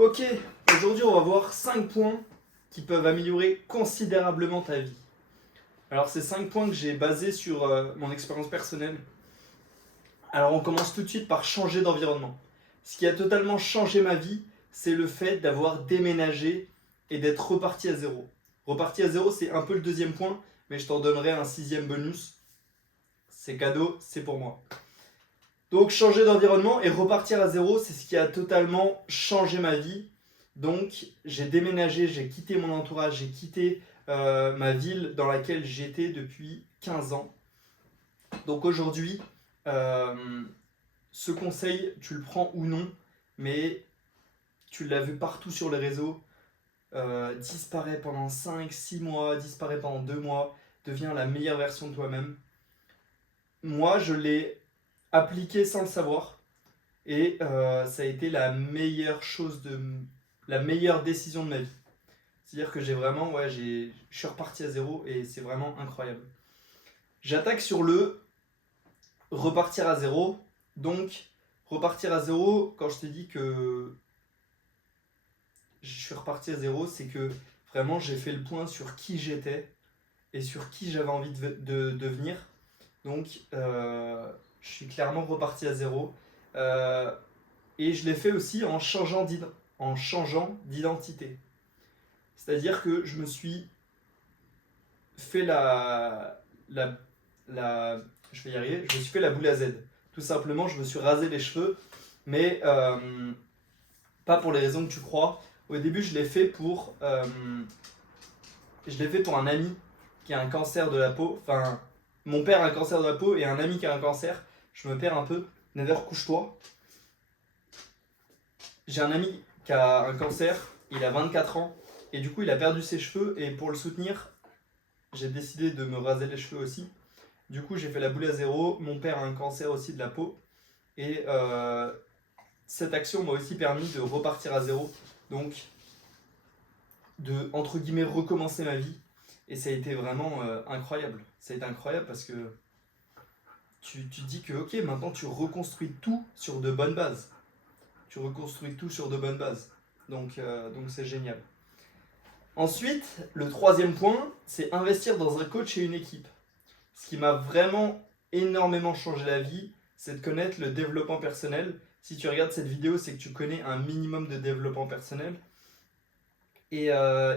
Ok, aujourd'hui on va voir 5 points qui peuvent améliorer considérablement ta vie. Alors c'est 5 points que j'ai basés sur mon expérience personnelle. Alors on commence tout de suite par changer d'environnement. Ce qui a totalement changé ma vie, c'est le fait d'avoir déménagé et d'être reparti à zéro. Reparti à zéro, c'est un peu le deuxième point, mais je t'en donnerai un sixième bonus. C'est cadeau, c'est pour moi. Donc changer d'environnement et repartir à zéro, c'est ce qui a totalement changé ma vie. Donc j'ai déménagé, j'ai quitté mon entourage, j'ai quitté ma ville dans laquelle j'étais depuis 15 ans. Donc aujourd'hui, euh, ce conseil, tu le prends ou non, mais tu l'as vu partout sur les réseaux, disparaît pendant 5-6 mois, disparaît pendant 2 mois, deviens la meilleure version de toi-même. Moi, je l'ai appliqué sans le savoir. Et ça a été la meilleure la meilleure décision de ma vie. C'est-à-dire que j'ai vraiment, je suis reparti à zéro et c'est vraiment incroyable. J'attaque sur le repartir à zéro. Donc, repartir à zéro, quand je te dis que je suis reparti à zéro, c'est que vraiment j'ai fait le point sur qui j'étais et sur qui j'avais envie de devenir. Donc, je suis clairement reparti à zéro. Euh, Et je l'ai fait aussi en changeant d'identité. C'est-à-dire que je me suis fait je vais y arriver, je me suis fait la boule à Z. Tout simplement, je me suis rasé les cheveux, mais pas pour les raisons que tu crois. Au début, je l'ai fait pour un ami qui a un cancer de la peau. Enfin, mon père a un cancer de la peau et un ami qui a un cancer. Je me perds un peu. Nether, couche-toi. J'ai un ami qui a un cancer, il a 24 ans, et du coup il a perdu ses cheveux, et pour le soutenir, j'ai décidé de me raser les cheveux aussi. Du coup j'ai fait la boule à zéro, mon père a un cancer aussi de la peau, et cette action m'a aussi permis de repartir à zéro, donc de, entre guillemets, recommencer ma vie, et ça a été vraiment incroyable. Ça a été incroyable parce que tu dis que ok, maintenant tu reconstruis tout sur de bonnes bases. Tu reconstruis tout sur de bonnes bases. Donc c'est génial. Ensuite, le troisième point, c'est investir dans un coach et une équipe. Ce qui m'a vraiment énormément changé la vie, c'est de connaître le développement personnel. Si tu regardes cette vidéo, c'est que tu connais un minimum de développement personnel. Et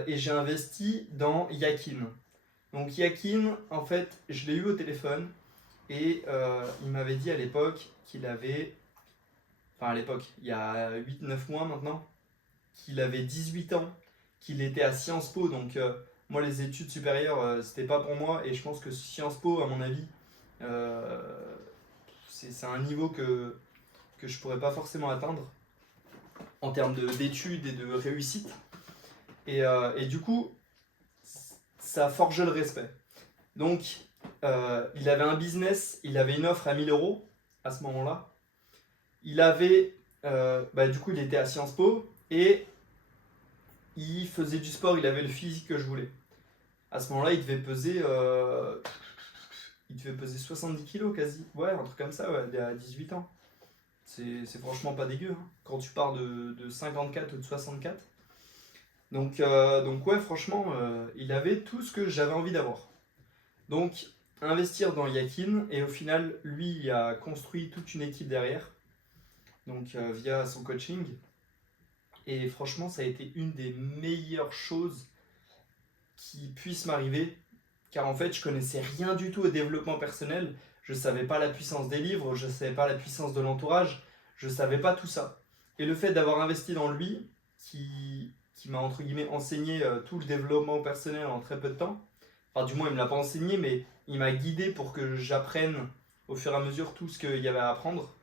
j'ai investi dans Yakin. Donc Yakin, en fait, je l'ai eu au téléphone et il m'avait dit à l'époque qu'il avait, enfin à l'époque, il y a 8-9 mois maintenant, qu'il avait 18 ans, qu'il était à Sciences Po. Donc, moi, les études supérieures, c'était pas pour moi. Et je pense que Sciences Po, à mon avis, euh, c'est un niveau que je pourrais pas forcément atteindre en termes d'études et de réussite. Et du coup, ça a forgé le respect. Donc, il avait un business, il avait une offre à 1000 euros à ce moment-là. Il avait, du coup, il était à Sciences Po et il faisait du sport, il avait le physique que je voulais. À ce moment-là, il devait peser 70 kilos quasi. Ouais, un truc comme ça, ouais, à 18 ans. C'est franchement pas dégueu, hein, quand tu pars de 54 ou de 64. Donc ouais, franchement, il avait tout ce que j'avais envie d'avoir. Donc, investir dans Yakin, et au final, lui, il a construit toute une équipe derrière, donc via son coaching. Et franchement, ça a été une des meilleures choses qui puisse m'arriver, car en fait, je connaissais rien du tout au développement personnel. Je ne savais pas la puissance des livres, je ne savais pas la puissance de l'entourage, je ne savais pas tout ça. Et le fait d'avoir investi dans lui, qui m'a entre guillemets enseigné tout le développement personnel en très peu de temps, enfin du moins il ne me l'a pas enseigné, mais il m'a guidé pour que j'apprenne au fur et à mesure tout ce qu'il y avait à apprendre.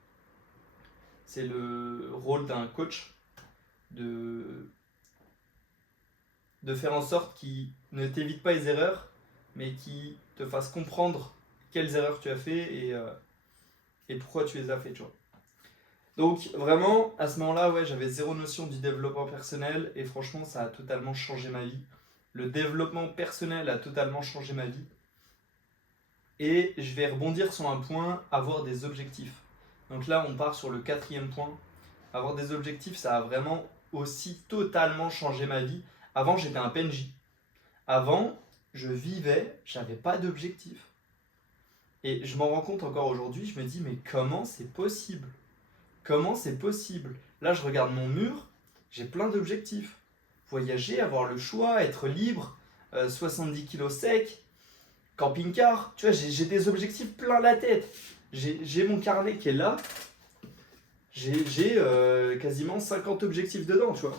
C'est le rôle d'un coach de, de faire en sorte qu'il ne t'évite pas les erreurs, mais qui te fasse comprendre quelles erreurs tu as fait et pourquoi tu les as fait, tu vois. Donc vraiment, à ce moment-là, ouais, j'avais zéro notion du développement personnel et franchement, ça a totalement changé ma vie. Le développement personnel a totalement changé ma vie. Et je vais rebondir sur un point, avoir des objectifs. Donc là, on part sur le quatrième point. Avoir des objectifs, ça a vraiment aussi totalement changé ma vie. Avant, j'étais un PNJ. Avant, je vivais, j'avais pas d'objectif. Et je m'en rends compte encore aujourd'hui, je me dis, mais comment c'est possible? Comment c'est possible? Là, je regarde mon mur, j'ai plein d'objectifs. Voyager, avoir le choix, être libre, 70 kilos sec, camping-car. Tu vois, j'ai des objectifs plein la tête. J'ai mon carnet qui est là. J'ai quasiment 50 objectifs dedans, tu vois.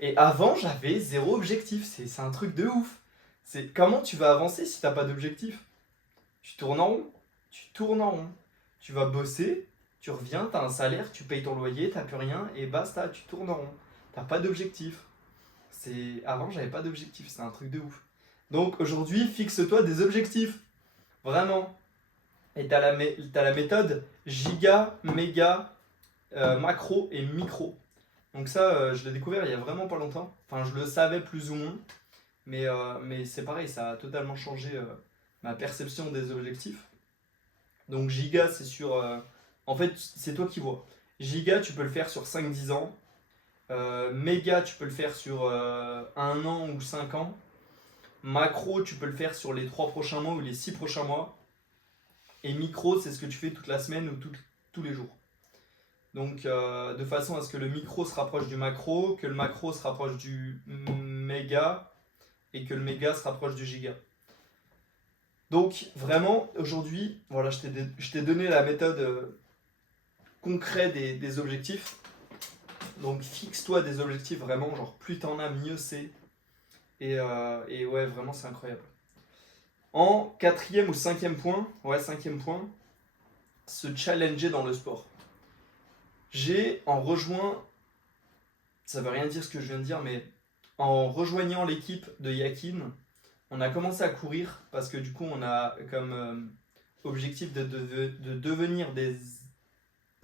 Et avant, j'avais zéro objectif. C'est un truc de ouf. C'est comment tu vas avancer si t'as pas d'objectif? Tu tournes en rond. Tu tournes en rond. Tu vas bosser, tu reviens, t'as un salaire, tu payes ton loyer, t'as plus rien et basta, tu tournes en rond. T'as pas d'objectif. Avant, j'avais pas d'objectif. C'est un truc de ouf. Donc aujourd'hui, fixe-toi des objectifs. Vraiment. Et t'as la méthode giga, méga, macro et micro. Donc ça, je l'ai découvert il y a vraiment pas longtemps. Enfin, je le savais plus ou moins. Mais c'est pareil, ça a totalement changé ma perception des objectifs. Donc giga, c'est sur... en fait, c'est toi qui vois. Giga, tu peux le faire sur 5-10 ans. Méga, tu peux le faire sur 1 an ou 5 ans. Macro, tu peux le faire sur les 3 prochains mois ou les 6 prochains mois. Et micro, c'est ce que tu fais toute la semaine ou tous les jours. Donc, de façon à ce que le micro se rapproche du macro, que le macro se rapproche du méga et que le méga se rapproche du giga. Donc, vraiment, aujourd'hui, voilà, je t'ai donné la méthode concrète des objectifs. Donc, fixe-toi des objectifs vraiment, genre plus t'en as, mieux c'est. Et ouais, vraiment, c'est incroyable. En 4e ou 5e point, se challenger dans le sport. Ça veut rien dire ce que je viens de dire, mais en rejoignant l'équipe de Yakin, on a commencé à courir parce que du coup, on a comme objectif de devenir des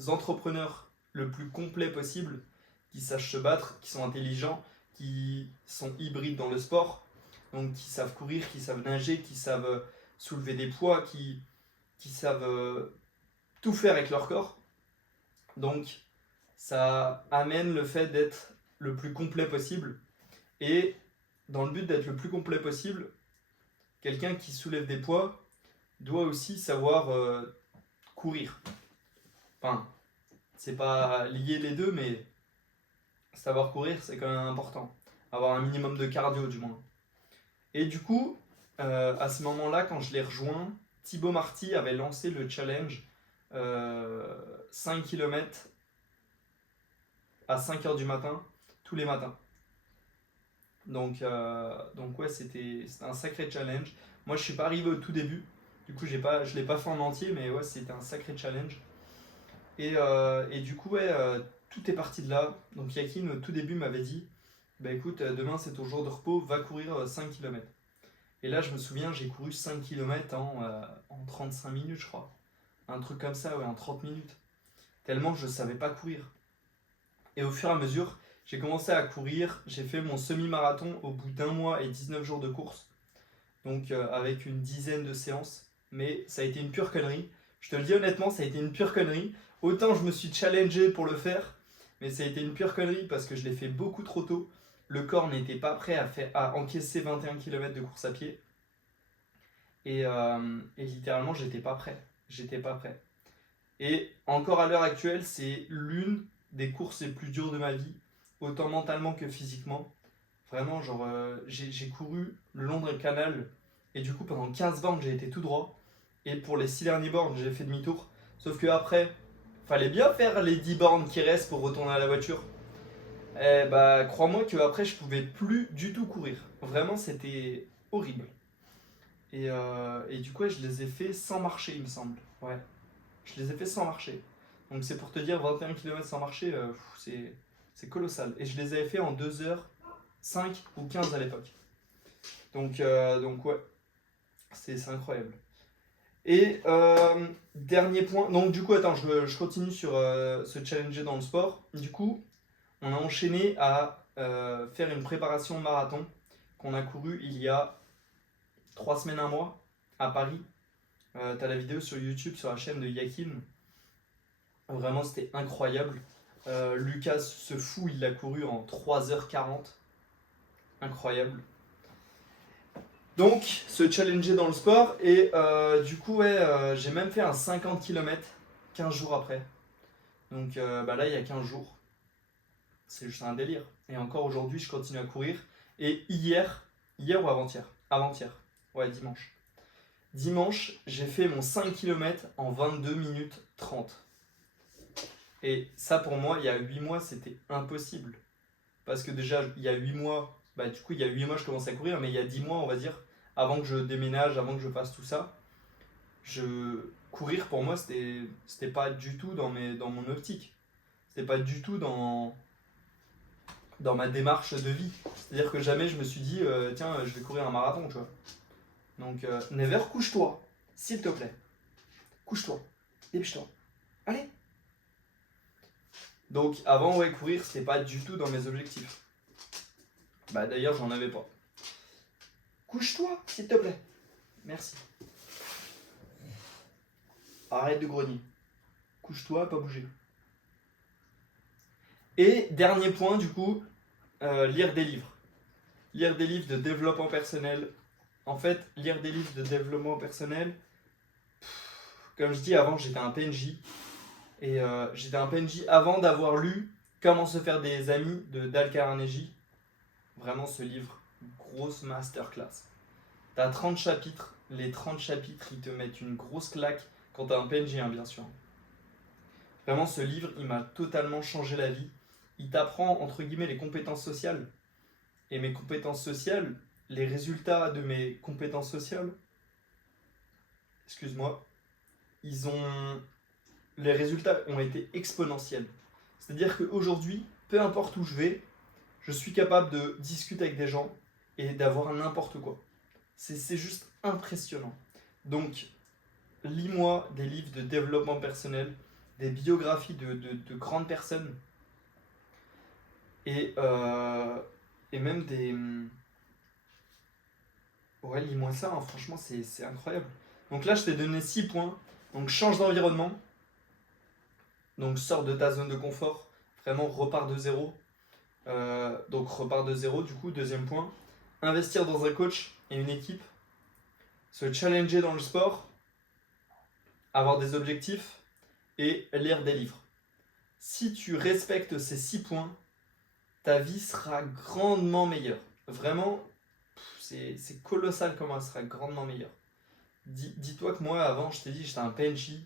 entrepreneurs le plus complet possible, qui sachent se battre, qui sont intelligents, qui sont hybrides dans le sport, donc qui savent courir, qui savent nager, qui savent soulever des poids, qui savent tout faire avec leur corps. Donc ça amène le fait d'être le plus complet possible. Et dans le but d'être le plus complet possible, quelqu'un qui soulève des poids doit aussi savoir courir. Enfin, c'est pas lié les deux, mais savoir courir, c'est quand même important. Avoir un minimum de cardio, du moins. Et du coup, à ce moment-là, quand je l'ai rejoint, Thibaut Marty avait lancé le challenge 5 km à 5h du matin, tous les matins. Donc ouais, c'était un sacré challenge. Moi, je suis pas arrivé au tout début. Du coup, je l'ai pas fait en entier, mais ouais, c'était un sacré challenge. Et du coup, ouais, tout est parti de là. Donc Yakin, au tout début, m'avait dit, bah écoute, demain c'est ton jour de repos, va courir 5 km. Et là, je me souviens, j'ai couru 5 km en 35 minutes, je crois. Un truc comme ça, ouais, en 30 minutes. Tellement je ne savais pas courir. Et au fur et à mesure, j'ai commencé à courir. J'ai fait mon semi-marathon au bout d'1 mois et 19 jours de course. Donc avec une dizaine de séances. Mais ça a été une pure connerie. Je te le dis honnêtement, ça a été une pure connerie. Autant je me suis challengé pour le faire, mais ça a été une pure connerie parce que je l'ai fait beaucoup trop tôt. Le corps n'était pas prêt à encaisser 21 km de course à pied. Et littéralement, j'étais pas prêt. J'étais pas prêt. Et encore à l'heure actuelle, c'est l'une des courses les plus dures de ma vie, autant mentalement que physiquement. Vraiment, genre, j'ai couru le long d'un canal, et du coup, pendant 15 bornes, j'ai été tout droit. Et pour les 6 derniers bornes, j'ai fait demi-tour. Sauf que après, fallait bien faire les 10 bornes qui restent pour retourner à la voiture. Eh bah, crois-moi qu'après, je pouvais plus du tout courir. Vraiment, c'était horrible. Et du coup, ouais, je les ai fait sans marcher, il me semble. Ouais, je les ai fait sans marcher. Donc c'est pour te dire, 21 km sans marcher, c'est colossal. Et je les avais fait en 2h05 ou 15 à l'époque. Donc ouais, c'est incroyable. Et dernier point, donc du coup, attends, je continue sur se challenger dans le sport. Du coup, on a enchaîné à faire une préparation marathon qu'on a couru il y a 3 semaines, un mois, à Paris. T'as la vidéo sur YouTube, sur la chaîne de Yakin. Vraiment, c'était incroyable. Lucas, ce fou, il l'a couru en 3h40. Incroyable. Donc, se challenger dans le sport. Et du coup, ouais, j'ai même fait un 50 km 15 jours après. Donc là, il y a 15 jours. C'est juste un délire. Et encore aujourd'hui, je continue à courir. Et hier ou avant-hier? Avant-hier. Ouais, dimanche. Dimanche, j'ai fait mon 5 km en 22 minutes 30. Et ça, pour moi, il y a 8 mois, c'était impossible. Parce que déjà, il y a 8 mois, du coup, il y a 8 mois, je commençais à courir, mais il y a 10 mois, on va dire, avant que je déménage, avant que je fasse tout ça, courir pour moi, c'était pas du tout dans mon optique. C'était pas du tout dans ma démarche de vie. C'est-à-dire que jamais je me suis dit, tiens, je vais courir un marathon, tu vois. Donc, Never, couche-toi, s'il te plaît. Couche-toi, dépêche-toi. Allez. Donc, avant, ouais, courir, c'était pas du tout dans mes objectifs. D'ailleurs, j'en avais pas. Couche-toi, s'il te plaît. Merci. Arrête de grogner. Couche-toi, pas bouger. Et dernier point, du coup, lire des livres. Lire des livres de développement personnel. En fait, lire des livres de développement personnel, comme je dis avant, j'étais un PNJ. Et j'étais un PNJ avant d'avoir lu Comment se faire des amis de Dale Carnegie. Vraiment, ce livre, grosse masterclass. T'as 30 chapitres. Les 30 chapitres, ils te mettent une grosse claque quand t'as un PNJ, hein, bien sûr. Vraiment, ce livre, il m'a totalement changé la vie. Il t'apprend, entre guillemets, les compétences sociales. Et mes compétences sociales, les résultats de mes compétences sociales, excuse-moi, les résultats ont été exponentiels. C'est-à-dire qu'aujourd'hui, peu importe où je vais, je suis capable de discuter avec des gens et d'avoir n'importe quoi. C'est juste impressionnant. Donc, lis-moi des livres de développement personnel, des biographies de grandes personnes et même des... Ouais, lis-moi ça, hein, franchement, c'est incroyable. Donc là, je t'ai donné 6 points. Donc, change d'environnement. Donc, sors de ta zone de confort. Vraiment, repars de zéro. Donc, repars de zéro, du coup, deuxième point. Investir dans un coach et une équipe. Se challenger dans le sport. Avoir des objectifs. Et lire des livres. Si tu respectes ces 6 points, ta vie sera grandement meilleure. Vraiment, c'est colossal comment elle sera grandement meilleure. Dis-toi que moi, avant, je t'ai dit, j'étais un PNJ.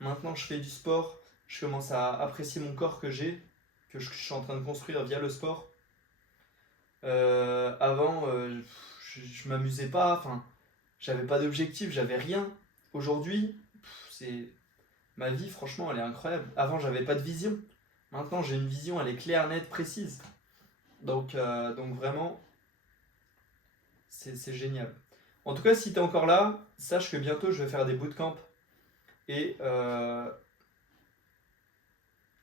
Maintenant, je fais du sport. Je commence à apprécier mon corps que j'ai, que je suis en train de construire via le sport. Avant, je m'amusais pas. Enfin, j'avais pas d'objectif, j'avais rien. Aujourd'hui, ma vie, franchement, elle est incroyable. Avant, j'avais pas de vision. Maintenant, j'ai une vision, elle est claire, nette, précise. Donc vraiment, c'est génial. En tout cas, si tu es encore là, sache que bientôt je vais faire des bootcamps. Et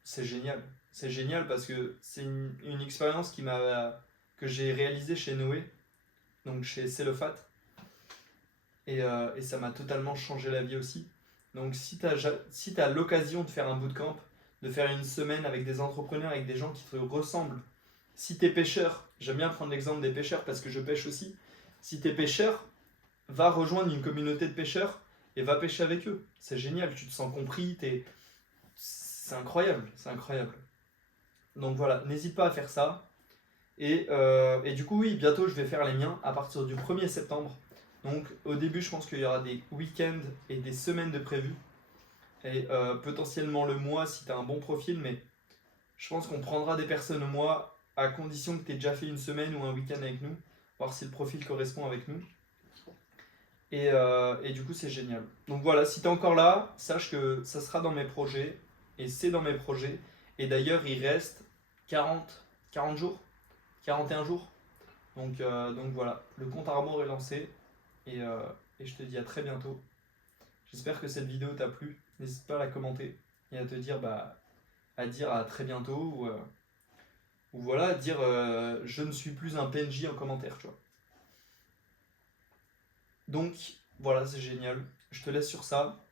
c'est génial. C'est génial parce que c'est une expérience que j'ai réalisée chez Noé, donc chez Celofat. Et ça m'a totalement changé la vie aussi. Donc si tu as l'occasion de faire un bootcamp, de faire une semaine avec des entrepreneurs, avec des gens qui te ressemblent, si tu es pêcheur, j'aime bien prendre l'exemple des pêcheurs parce que je pêche aussi. Si tu es pêcheur, va rejoindre une communauté de pêcheurs et va pêcher avec eux. C'est génial, tu te sens compris, c'est incroyable, c'est incroyable. Donc voilà, n'hésite pas à faire ça. Et du coup, oui, bientôt je vais faire les miens à partir du 1er septembre. Donc au début, je pense qu'il y aura des week-ends et des semaines de prévus. Et potentiellement le mois si tu as un bon profil, mais je pense qu'on prendra des personnes au mois à condition que tu aies déjà fait une semaine ou un week-end avec nous, voir si le profil correspond avec nous. Et du coup, c'est génial. Donc voilà, si tu es encore là, sache que ça sera dans mes projets. Et c'est dans mes projets. Et d'ailleurs, il reste 40 jours, 41 jours. Donc voilà, le compte à rebours est lancé. Et je te dis à très bientôt. J'espère que cette vidéo t'a plu. N'hésite pas à la commenter et à te dire, à dire à très bientôt. Ou voilà, dire je ne suis plus un PNJ en commentaire, tu vois. Donc voilà, c'est génial. Je te laisse sur ça.